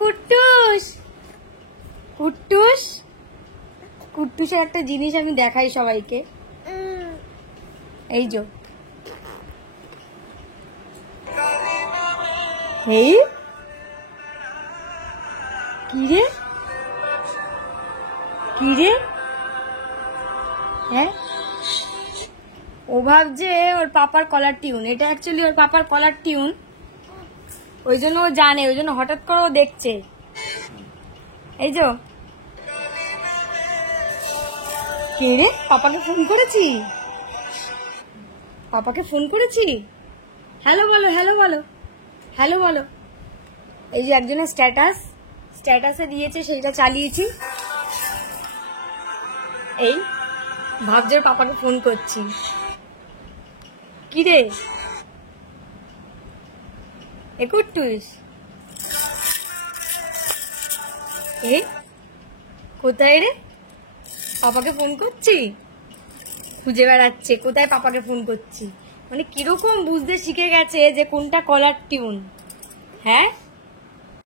কুট্টুস কুট্টুস কুট্টুসের একটা জিনিস আমি দেখাই সবাইকে। এই যে এই কিরে কিরে, হ্যাঁ ও ভাবছে ওর পাপার কলার টিউন, এটা অ্যাকচুয়ালি ওর পাপার কলার টিউন, ওই জন্য ও জানে, ওই জন্য হঠাৎ করে ও দেখছে। এই যে কে রে, পাপাকে ফোন করেছি, পাপাকে ফোন করেছি, হ্যালো বলো হ্যালো বলো হ্যালো বলো। এই যে একজনের স্ট্যাটাসে দিয়েছে, সেইটা চালিয়েছি। এই ভাবছে ওর পাপাকে ফোন করছি। কি রে এ কুট্টুস, এ কোথায় রে, পাপাকে ফোন করছি, খুঁজে বেড়াচ্ছে কোথায় পাপাকে ফোন করছি, মানে কিরকম বুঝতে শিখে গেছে যে কোনটা কলার টিউন। হ্যাঁ